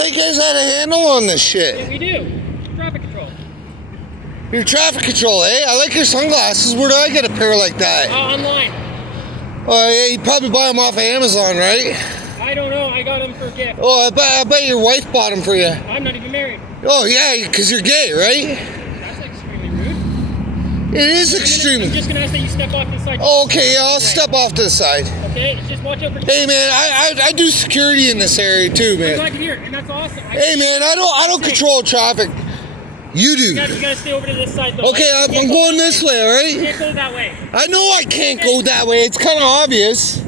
That guy's had a handle on this shit. Yeah, we do. Traffic control. Your traffic control, eh? I like your sunglasses. Where do I get a pair like that? Online. Oh, yeah, you probably buy them off of Amazon, right? I don't know. I got them for a gift. Oh, I bet your wife bought them for you. I'm not even married. Oh, yeah, because you're gay, right? That's extremely rude. It is extremely. I'm just going to ask that you step off to the side. Oh, okay, yeah, I'll step off to the side. Okay, just watch out for... Hey, man, I do security in this area, too, I'm man. glad you're here, and that's awesome. Hey, man, I don't control traffic. You do. You gotta stay over to this side, though. Okay, I'm going this way, all right? You can't go that way. I know I can't go that way. It's kind of obvious.